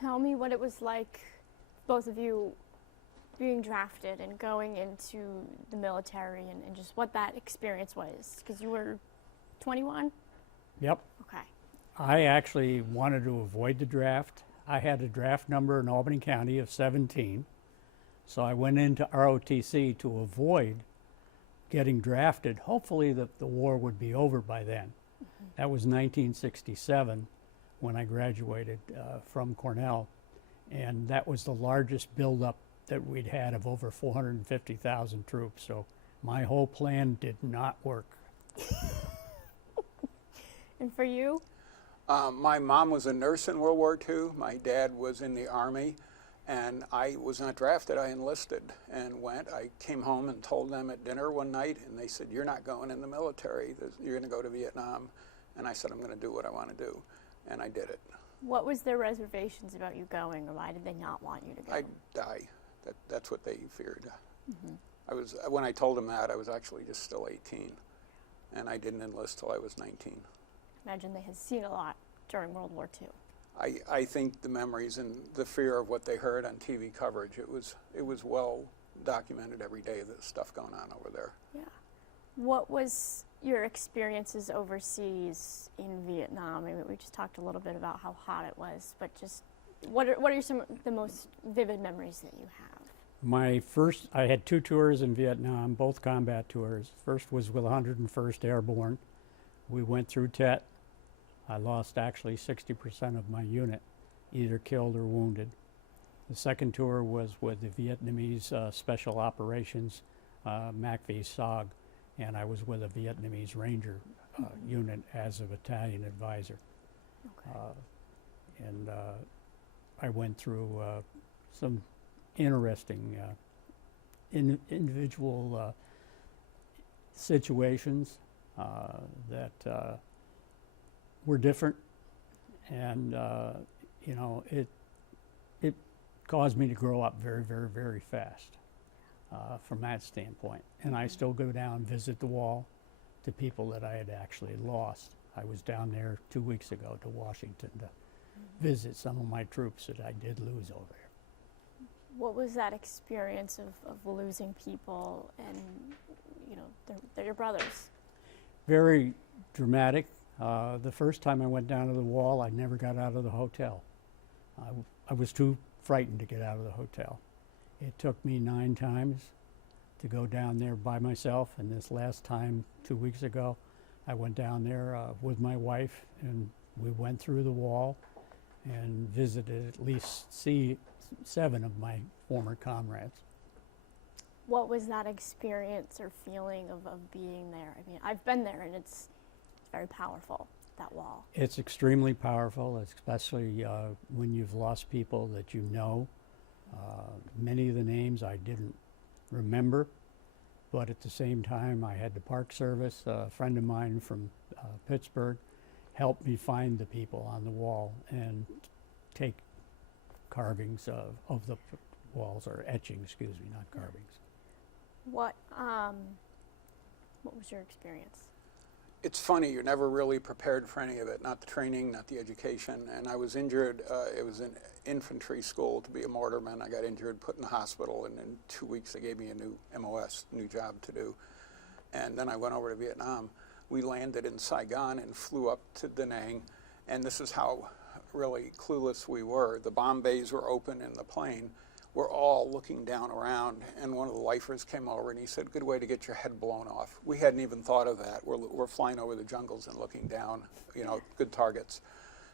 Tell me what it was like, both of you being drafted and going into the military, and just what that experience was, because you were 21? Yep. Okay. I actually wanted to avoid the draft. I had a draft number in Albany County of 17, so I went into ROTC to avoid getting drafted. Hopefully the war would be over by then. That was 1967 when I graduated from Cornell, and that was the largest buildup that we'd had of over 450,000 troops, so my whole plan did not work. And for you? My mom was a nurse in World War II. My dad was in the Army, and I was not drafted. I enlisted and went. I came home and told them at dinner one night, and they said, "You're not going in the military. You're going to go to Vietnam." And I said, "I'm going to do what I want to do," and I did it. What was their reservations about you going, or why did they not want you to go? I'd die. That's what they feared. When I told them that, I was actually just still 18, and I didn't enlist till I was 19. Imagine they had seen a lot during World War II. I think the memories and the fear of what they heard on TV coverage, it was well documented every day, the stuff going on over there. Yeah. What was your experiences overseas in Vietnam? I mean, we just talked a little bit about how hot it was, but just what are some of the most vivid memories that you have? I had 2 tours in Vietnam, both combat tours. First was with 101st Airborne. We went through Tet. I lost actually 60% of my unit, either killed or wounded. The second tour was with the Vietnamese Special Operations, MACV SOG, and I was with a Vietnamese Ranger unit as a battalion advisor. Okay. And I went through some interesting individual situations that were different, and you know, it caused me to grow up very, very, very fast from that standpoint. And I still go down and visit the wall to people that I had actually lost. I was down there 2 weeks ago to Washington to visit some of my troops that I did lose over there. What was that experience of losing people, and you know, they're your brothers? Very dramatic. The first time I went down to the wall, I never got out of the hotel. I was too frightened to get out of the hotel. It took me 9 times to go down there by myself, and this last time, 2 weeks ago, I went down there with my wife, and we went through the wall and visited at least 7 of my former comrades. What was that experience or feeling of being there? I mean, I've been there, and it's very powerful, that wall. It's extremely powerful, especially when you've lost people that you know. Many of the names I didn't remember, but at the same time I had the Park Service, a friend of mine from Pittsburgh, helped me find the people on the wall and take carvings of the walls, or etching, excuse me, not carvings. What was your experience? It's funny, you're never really prepared for any of it, not the training, not the education. And I was injured, it was in infantry school to be a mortarman. I got injured, put in the hospital, and in 2 weeks they gave me a new MOS, new job to do. And then I went over to Vietnam. We landed in Saigon and flew up to Da Nang, and this is how really clueless we were. The bomb bays were open in the plane. We're all looking down around, and one of the lifers came over and he said, "Good way to get your head blown off." We hadn't even thought of that. We're flying over the jungles and looking down, you know, good targets.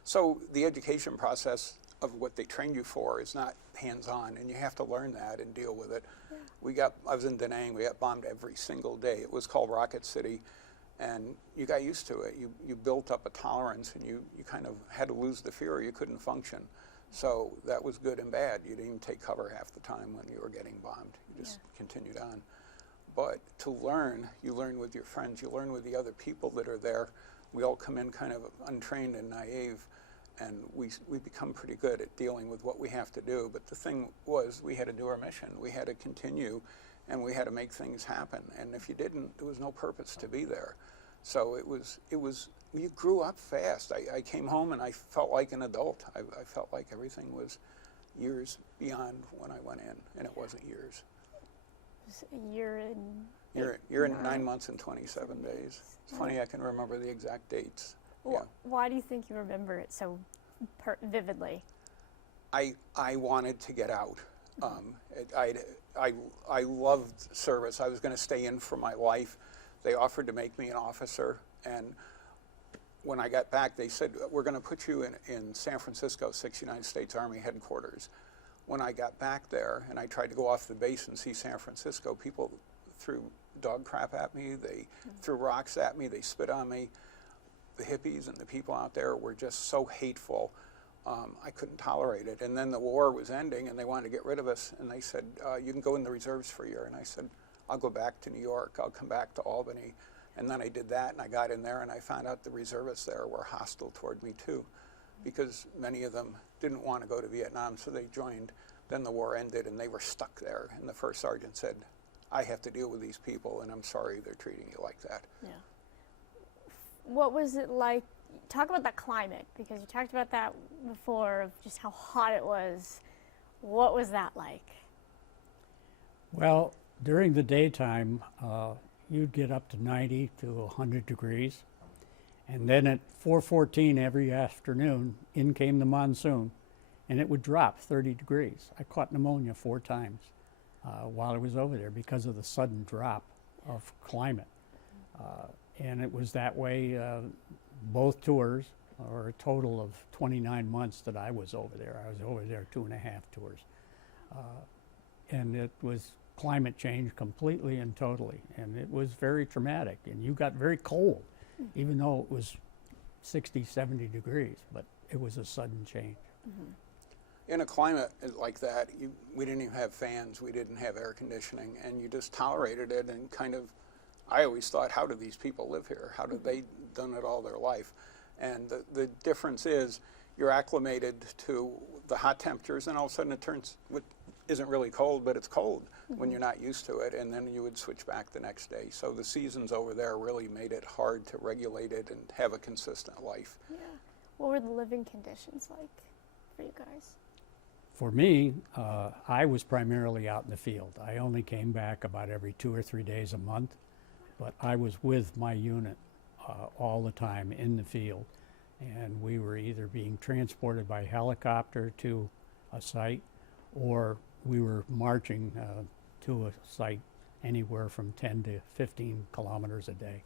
So the education process of what they train you for is not hands-on, and you have to learn that and deal with it. Yeah. I was in Da Nang, we got bombed every single day. It was called Rocket City, and you got used to it. You built up a tolerance, and you kind of had to lose the fear or you couldn't function. So that was good and bad. You didn't even take cover half the time when you were getting bombed. You just continued on. But to learn, you learn with your friends, you learn with the other people that are there. We all come in kind of untrained and naive, and we become pretty good at dealing with what we have to do. But the thing was, we had to do our mission. We had to continue, and we had to make things happen. And if you didn't, there was no purpose to be there. So it was you grew up fast. I came home and I felt like an adult. I felt like everything was years beyond when I went in, and it wasn't years. It was a year and You're in 9 months and 27 days. It's funny I can remember the exact dates. Yeah. Why do you think you remember it so vividly? I wanted to get out. I loved service. I was going to stay in for my life. They offered to make me an officer, and when I got back, they said, we're going to put you in San Francisco, 6th United States Army headquarters. When I got back there and I tried to go off the base and see San Francisco, people threw dog crap at me, they threw rocks at me, they spit on me. The hippies and the people out there were just so hateful. I couldn't tolerate it. And then the war was ending and they wanted to get rid of us, and they said, you can go in the reserves for a year. And I said, I'll go back to New York, I'll come back to Albany. And then I did that, and I got in there, and I found out the reservists there were hostile toward me too, because many of them didn't want to go to Vietnam, so they joined. Then the war ended, and they were stuck there. And the first sergeant said, I have to deal with these people, and I'm sorry they're treating you like that. Yeah. What was it like? Talk about that climate, because you talked about that before, of just how hot it was. What was that like? Well, during the daytime, you'd get up to 90 to 100 degrees. And then at 4:14 every afternoon, in came the monsoon, and it would drop 30 degrees. I caught pneumonia 4 times while I was over there because of the sudden drop of climate. And it was that way both tours, or a total of 29 months that I was over there. I was over there 2.5 tours. And it was climate change completely and totally, and it was very traumatic, and you got very cold, even though it was 60, 70 degrees, but it was a sudden change. In a climate like that, we didn't even have fans, we didn't have air conditioning, and you just tolerated it and kind of, I always thought, how do these people live here? How did they done it all their life? And the difference is you're acclimated to the hot temperatures, and all of a sudden it turns, what isn't really cold, but it's cold when you're not used to it, and then you would switch back the next day. So the seasons over there really made it hard to regulate it and have a consistent life. Yeah. What were the living conditions like for you guys? For me, I was primarily out in the field. I only came back about every 2 or 3 days a month, but I was with my unit all the time in the field, and we were either being transported by helicopter to a site, or we were marching to a site anywhere from 10 to 15 kilometers a day.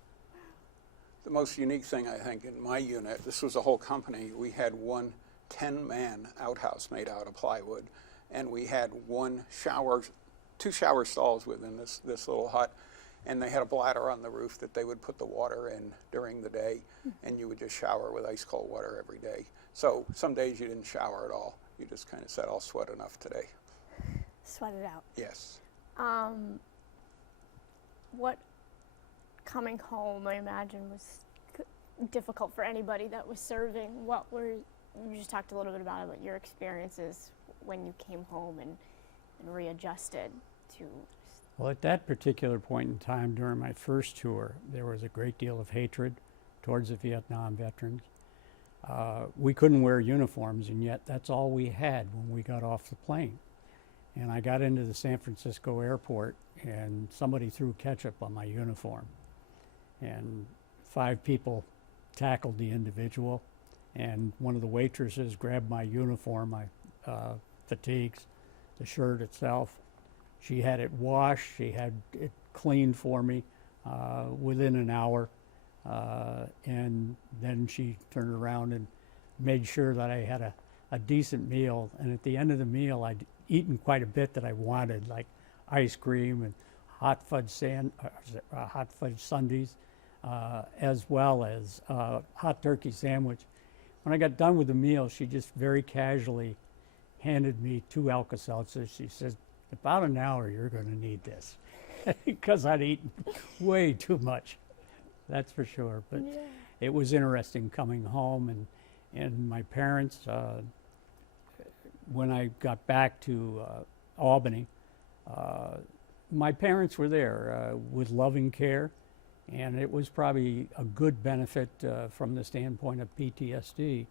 The most unique thing, I think, in my unit, this was a whole company, we had one 10-man outhouse made out of plywood, and we had two shower stalls within this little hut, and they had a bladder on the roof that they would put the water in during the day, and you would just shower with ice cold water every day. So some days you didn't shower at all. You just kind of said, I'll sweat enough today. Sweat it out. Yes. What coming home, I imagine, was difficult for anybody that was serving. You just talked a little bit about your experiences when you came home and readjusted to. Well, at that particular point in time during my first tour, there was a great deal of hatred towards the Vietnam veterans. We couldn't wear uniforms, and yet that's all we had when we got off the plane. And I got into the San Francisco airport, and somebody threw ketchup on my uniform. And 5 people tackled the individual, and one of the waitresses grabbed my uniform, my fatigues, the shirt itself. She had it washed, she had it cleaned for me within an hour, and then she turned around and made sure that I had a decent meal. And at the end of the meal, I'd eaten quite a bit that I wanted, like ice cream and hot fudge sundaes, as well as hot turkey sandwich. When I got done with the meal, she just very casually handed me 2 Alka-Seltzers. She said, about an hour you're going to need this, because I'd eaten way too much, that's for sure. But yeah, it was interesting coming home, and my parents, when I got back to Albany, my parents were there with loving care, And it was probably a good benefit from the standpoint of PTSD.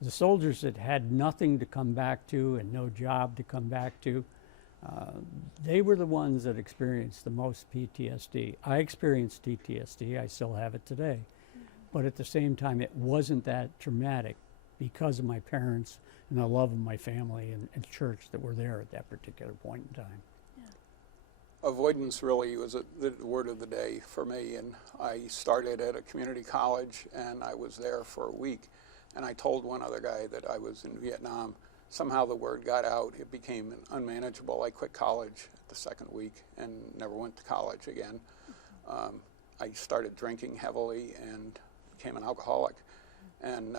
The soldiers that had nothing to come back to and no job to come back to, they were the ones that experienced the most PTSD. I experienced PTSD, I still have it today. But at the same time, it wasn't that traumatic because of my parents and the love of my family and church that were there at that particular point in time. Avoidance really was the word of the day for me, and I started at a community college, and I was there for a week. And I told one other guy that I was in Vietnam. Somehow the word got out. It became unmanageable. I quit college the second week and never went to college again. I started drinking heavily and became an alcoholic. And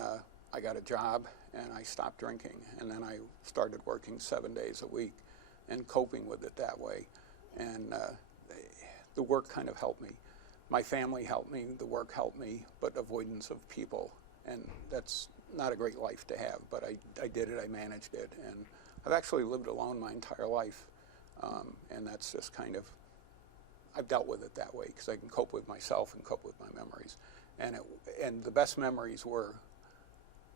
I got a job, and I stopped drinking. And then I started working 7 days a week and coping with it that way. And the work kind of helped me. My family helped me, the work helped me, but avoidance of people. And that's not a great life to have, but I did it, I managed it. And I've actually lived alone my entire life. And that's just kind of, I've dealt with it that way because I can cope with myself and cope with my memories. And the best memories were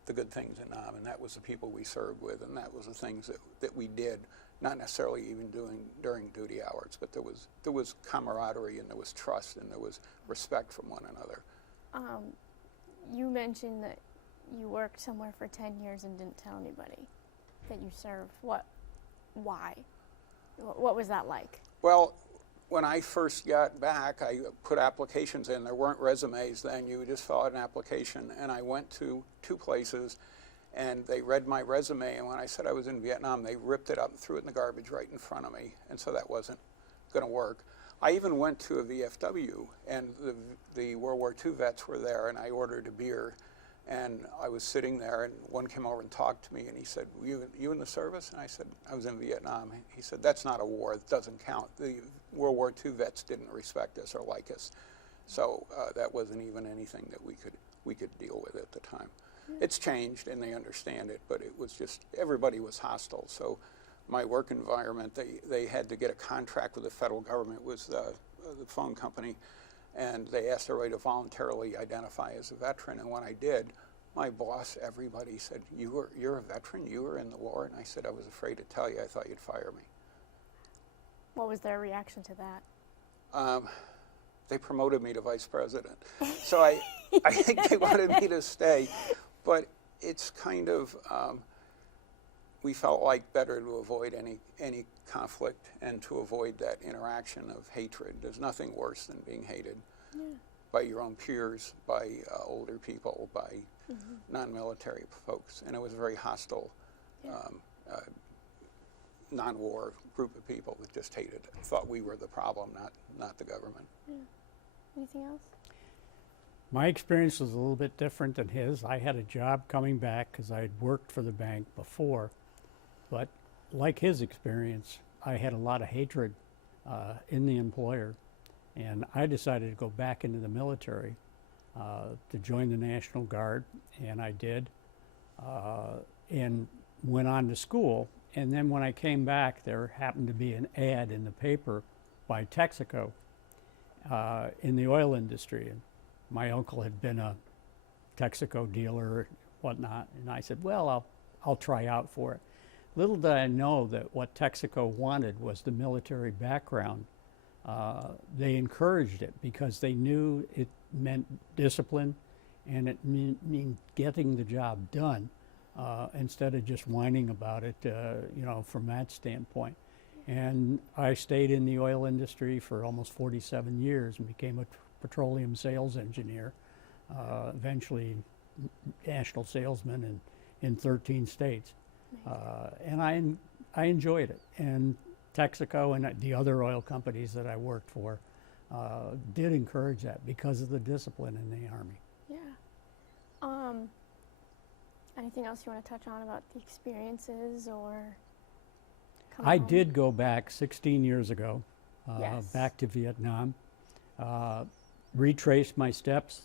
the good things in Nam, and that was the people we served with, and that was the things that we did, not necessarily even doing during duty hours, but there was camaraderie, and there was trust, and there was respect from one another. You mentioned that you worked somewhere for 10 years and didn't tell anybody that you served. Why? What was that like? Well, when I first got back, I put applications in. There weren't resumes then. You just fill out an application. And I went to 2 places, and they read my resume. And when I said I was in Vietnam, they ripped it up and threw it in the garbage right in front of me. And so that wasn't going to work. I even went to a VFW, and the World War II vets were there, and I ordered a beer. And I was sitting there, and one came over and talked to me, and he said, you in the service? And I said, I was in Vietnam. He said, that's not a war. It doesn't count. The World War II vets didn't respect us or like us. So that wasn't even anything that we could deal with at the time. It's changed, and they understand it, but it was just, everybody was hostile. So my work environment, they had to get a contract with the federal government, was the phone company, and they asked everybody to voluntarily identify as a veteran. And when I did, my boss, everybody said, you're a veteran? You were in the war? And I said, I was afraid to tell you. I thought you'd fire me. What was their reaction to that? They promoted me to vice president. So I think they wanted me to stay. But it's kind of, we felt like better to avoid any conflict and to avoid that interaction of hatred. There's nothing worse than being hated by your own peers, by older people, by non-military folks. And it was a very hostile, non-war group of people that just hated it, thought we were the problem, not the government. Yeah. Anything else? My experience was a little bit different than his. I had a job coming back because I had worked for the bank before, but like his experience, I had a lot of hatred in the employer, and I decided to go back into the military to join the National Guard, and I did, and went on to school. And then when I came back, there happened to be an ad in the paper by Texaco in the oil industry. And my uncle had been a Texaco dealer, whatnot, and I said, well, I'll try out for it. Little did I know that what Texaco wanted was the military background. They encouraged it because they knew it meant discipline, and it meant getting the job done instead of just whining about it, from that standpoint. And I stayed in the oil industry for almost 47 years and became a petroleum sales engineer, eventually national salesman in 13 states. And I enjoyed it. And Texaco and the other oil companies that I worked for did encourage that because of the discipline in the Army. Yeah. Anything else you want to touch on about the experiences or? I did go back 16 years ago, Yes. back to Vietnam, retraced my steps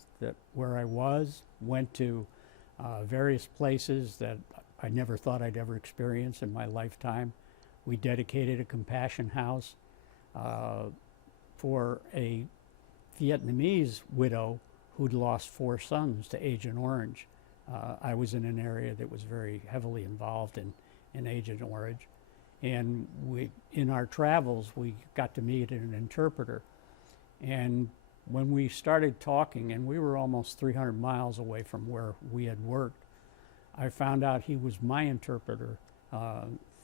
where I was, went to various places that I never thought I'd ever experience in my lifetime. We dedicated a compassion house for a Vietnamese widow who'd lost 4 sons to Agent Orange. I was in an area that was very heavily involved in Agent Orange. And in our travels, we got to meet an interpreter. And when we started talking, and we were almost 300 miles away from where we had worked, I found out he was my interpreter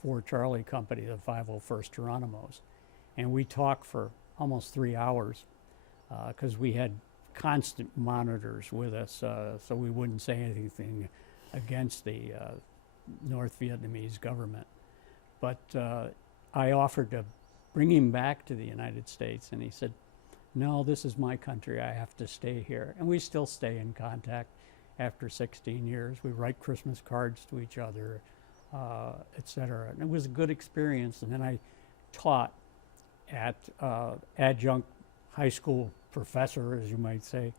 for Charlie Company, the 501st Geronimos. And we talked for almost 3 hours because we had constant monitors with us, so we wouldn't say anything against the North Vietnamese government. But I offered to bring him back to the United States, and he said, no, this is my country, I have to stay here. And we still stay in contact after 16 years. We write Christmas cards to each other, etc. And it was a good experience. And then I taught at adjunct high school professor, as you might say,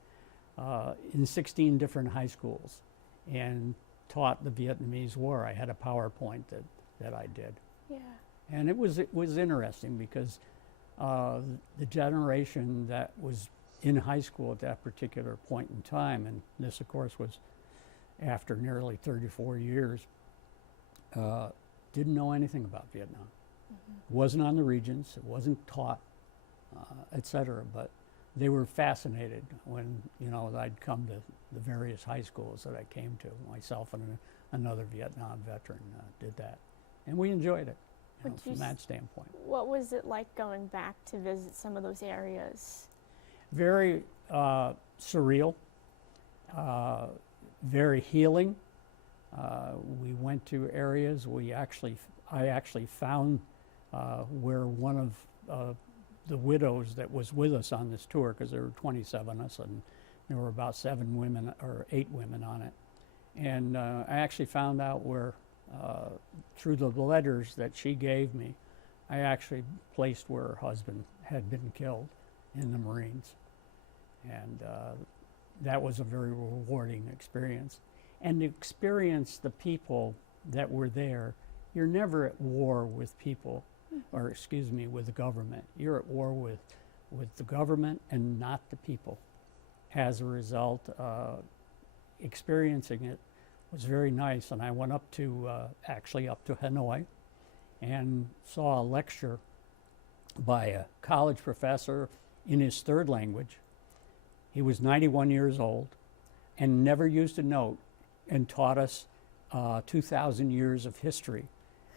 in 16 different high schools, and taught the Vietnamese War. I had a PowerPoint that I did. Yeah. And it was interesting because the generation that was in high school at that particular point in time, and this of course was after nearly 34 years, didn't know anything about Vietnam. It wasn't on the Regents, it wasn't taught, etc. But they were fascinated when, you know, I'd come to the various high schools that I came to. Myself and another Vietnam veteran did that. And we enjoyed it, you know, from that standpoint. What was it like going back to visit some of those areas? Very surreal, very healing. We went to areas, I actually found where one of the widows that was with us on this tour, because there were 27 of us and there were about 7 women or 8 women on it. And I actually found out where, through the letters that she gave me, I actually placed where her husband had been killed in the Marines. And that was a very rewarding experience. And to experience the people that were there, you're never at war with people, or excuse me, with the government. You're at war with the government and not the people. As a result, experiencing it was very nice. And I went up to, actually up to Hanoi and saw a lecture by a college professor in his 3rd language. He was 91 years old and never used a note, and taught us 2,000 years of history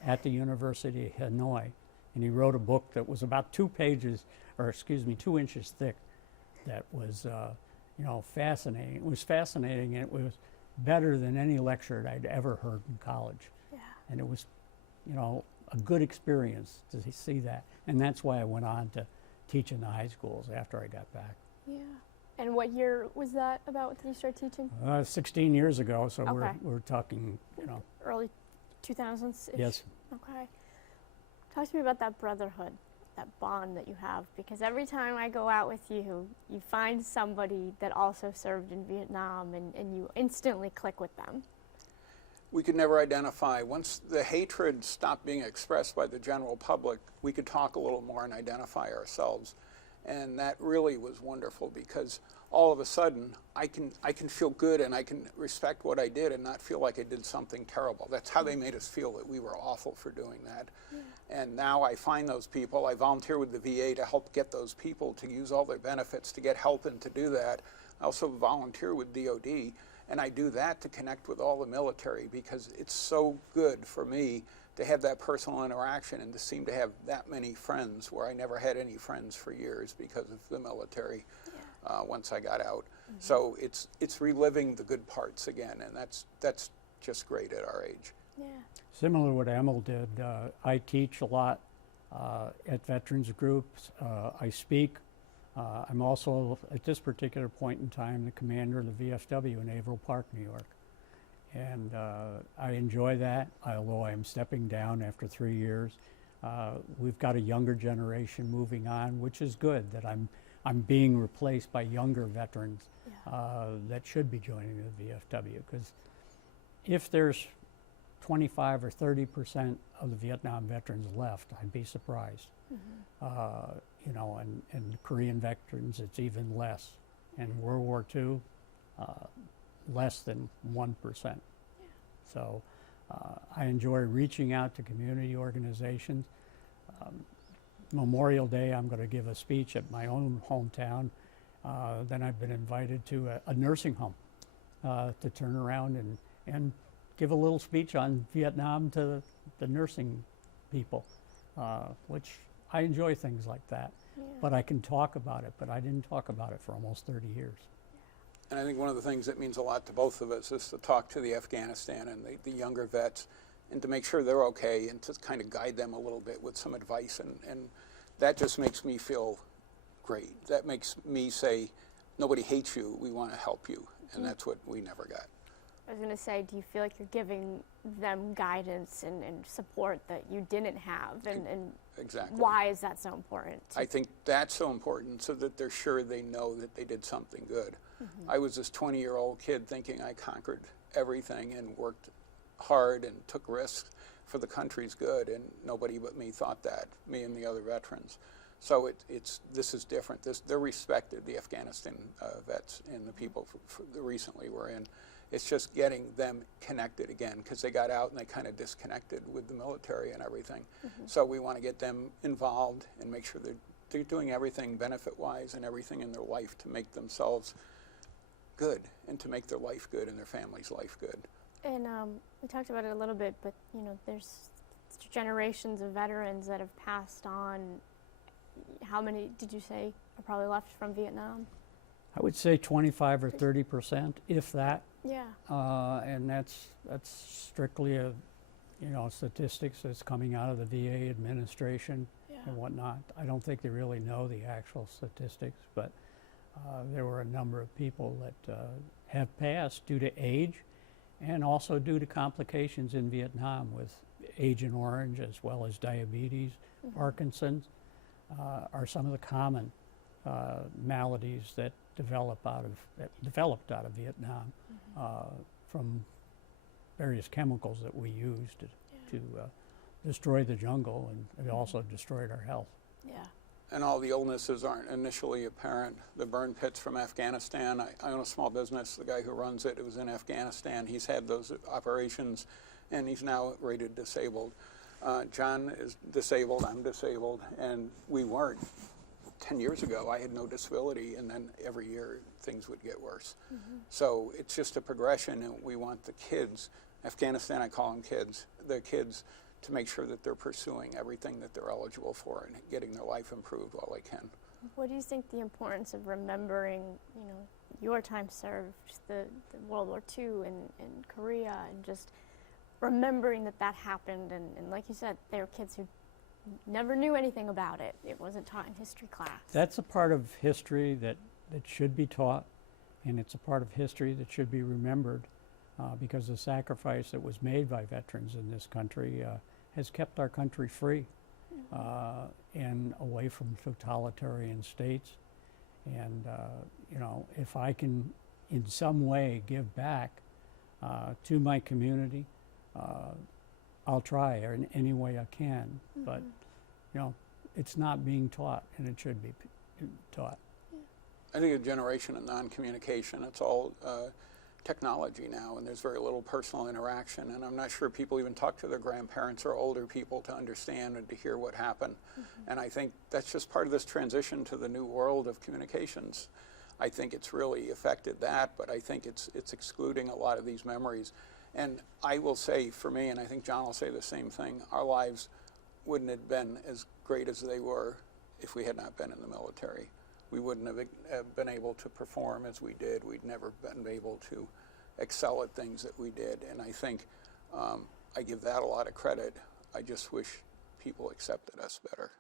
at the University of Hanoi. And he wrote a book that was about 2 inches thick that was, you know, fascinating. It was fascinating, and it was better than any lecture that I'd ever heard in college. Yeah. And it was, you know, a good experience to see that. And that's why I went on to teach in the high schools after I got back. Yeah. And what year was that about? Did you start teaching? 16 years ago, so Okay. we're talking, you know. Early 2000s? Yes. Okay. Talk to me about that brotherhood, that bond that you have, because every time I go out with you, you find somebody that also served in Vietnam, and you instantly click with them. We could never identify. Once the hatred stopped being expressed by the general public, we could talk a little more and identify ourselves. And that really was wonderful, because all of a sudden I can feel good and I can respect what I did and not feel like I did something terrible. That's how they made us feel, that we were awful for doing that. Yeah. And now I find those people. I volunteer with the VA to help get those people to use all their benefits to get help and to do that. I also volunteer with DOD, and I do that to connect with all the military, because it's so good for me to have that personal interaction and to seem to have that many friends, where I never had any friends for years because of the military. Yeah. Once I got out. So it's reliving the good parts again, and that's just great at our age. Yeah. Similar to what Emil did, I teach a lot at veterans groups. I speak. I'm also, at this particular point in time, the commander of the VFW in Averill Park, New York. And I enjoy that, although I am stepping down after 3 years. We've got a younger generation moving on, which is good, that I'm being replaced by younger veterans. Yeah. That should be joining the VFW, because if there's 25 or 30% of the Vietnam veterans left, I'd be surprised. you know, and Korean veterans, it's even less. And World War II, less than 1%. So I enjoy reaching out to community organizations. Memorial Day, I'm going to give a speech at my own hometown. Then I've been invited to a nursing home to turn around and give a little speech on Vietnam to the nursing people, which I enjoy things like that. Yeah. But I can talk about it, but I didn't talk about it for almost 30 years. And I think one of the things that means a lot to both of us is to talk to the Afghanistan and the younger vets and to make sure they're okay and to kind of guide them a little bit with some advice. And that just makes me feel great. That makes me say, nobody hates you, we want to help you. And that's what we never got. I was going to say, do you feel like you're giving them guidance and support that you didn't have? And Exactly. why is that so important? I think that's so important so that they're sure they know that they did something good. I was this 20-year-old kid thinking I conquered everything and worked hard and took risks for the country's good, and nobody but me thought that, me and the other veterans. So this is different. They're respected, the Afghanistan vets and the people that recently were in. It's just getting them connected again, because they got out and they kind of disconnected with the military and everything. So we want to get them involved and make sure they're doing everything benefit-wise and everything in their life to make themselves good and to make their life good and their family's life good. And we talked about it a little bit, but you know, there's generations of veterans that have passed on. How many did you say are probably left from Vietnam? I would say 25 or 30%, if that. Yeah. And that's strictly a, you know, statistics that's coming out of the VA administration and whatnot. I don't think they really know the actual statistics, but there were a number of people that have passed due to age and also due to complications in Vietnam with Agent Orange, as well as diabetes, Parkinson's, are some of the common maladies that developed out of Vietnam from various chemicals that we used to destroy the jungle, and it also destroyed our health. Yeah. And all the illnesses aren't initially apparent. The burn pits from Afghanistan, I own a small business. The guy who runs it was in Afghanistan. He's had those operations, and he's now rated disabled. John is disabled, I'm disabled, and we weren't. 10 years ago, I had no disability, and then every year things would get worse. So it's just a progression, and we want the kids, Afghanistan, I call them kids, the kids to make sure that they're pursuing everything that they're eligible for and getting their life improved while they can. What do you think the importance of remembering, you know, your time served, the World War II in Korea, and just remembering that happened, and like you said, there were kids who never knew anything about it. It wasn't taught in history class. That's a part of history that should be taught, and it's a part of history that should be remembered because the sacrifice that was made by veterans in this country has kept our country free and away from totalitarian states. And you know, if I can in some way give back to my community, I'll try in any way I can. But you know, it's not being taught, and it should be taught. I think a generation of non-communication, it's all technology now, and there's very little personal interaction, and I'm not sure people even talk to their grandparents or older people to understand and to hear what happened. And I think that's just part of this transition to the new world of communications. I think it's really affected that, but I think it's excluding a lot of these memories. And I will say, for me, and I think John will say the same thing, our lives wouldn't have been as great as they were if we had not been in the military. We wouldn't have been able to perform as we did. We'd never been able to excel at things that we did. And I think I give that a lot of credit. I just wish people accepted us better.